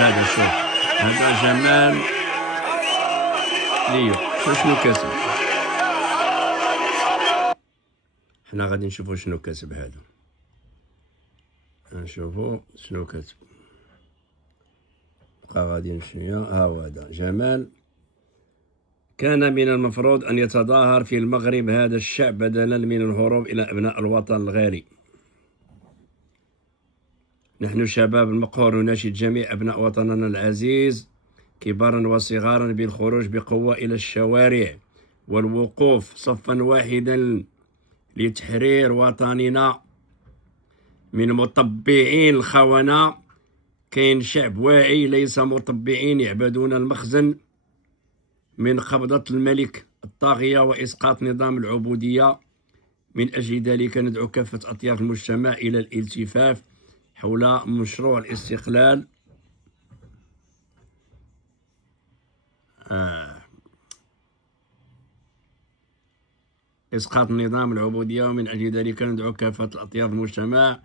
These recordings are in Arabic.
هذا شوف، هذا جمال ليو. شنو كسب؟ حنا غادي نشوفو شنو كسب هذا، نشوفو شنو كتب. بقى غادي شويه. ها هو هذا جمال. كان من المفروض أن يتظاهر في المغرب هذا الشعب بدلا من الهروب إلى أبناء الوطن الغالي. نحن الشباب المقهور نناشد جميع أبناء وطننا العزيز كبارا وصغارا بالخروج بقوة إلى الشوارع والوقوف صفا واحدا لتحرير وطننا من مطبعين الخونة. كاين شعب واعي ليس مطبعين يعبدون المخزن من قبضة الملك الطاغية وإسقاط نظام العبودية. من أجل ذلك ندعو كافة أطياف المجتمع إلى الالتفاف حول مشروع الاستقلال إسقاط نظام العبودية. ومن أجل ذلك ندعو كافة أطياف المجتمع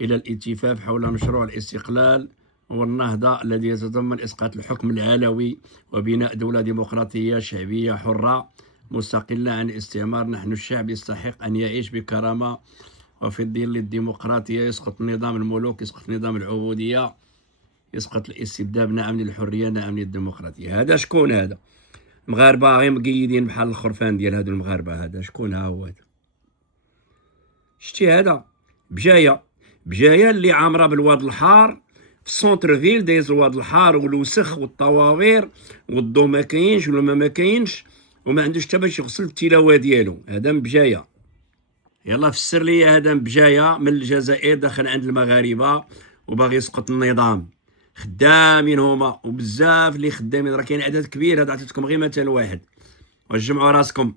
إلى الاتفاق حول مشروع الاستقلال والنهضة الذي يتضمن إسقاط الحكم العلوي وبناء دولة ديمقراطية شعبية حرة مستقلة عن الاستعمار. نحن الشعب يستحق أن يعيش بكرامة وفي ظل الديمقراطية. يسقط نظام الملوك، يسقط نظام العبودية، يسقط الاستبداد. نعم للحرية، نعم للديمقراطية. هذا شكون هذا؟ مغاربة غير مقيدين بحال الخرفان ديال هادو المغاربة. هذا شكون؟ ها هو هذا، شتي هذا بجاية اللي عامرة بالواد الحار في السونتر فيل. دايز الواد الحار والوسخ والطواغير والضو ما كاينش والما ما كاينش وما عندوش حتى باش يغسل التلاوه ديالو. هذا بجاية. يلا فسر لي هذا بجاية من الجزائر داخل عند المغاربه وباغي يسقط النظام. خدامين هما وبزاف اللي خدامين، راه كاين عدد كبير. هذا عطيتكم غير مثال واحد، وجمعوا راسكم.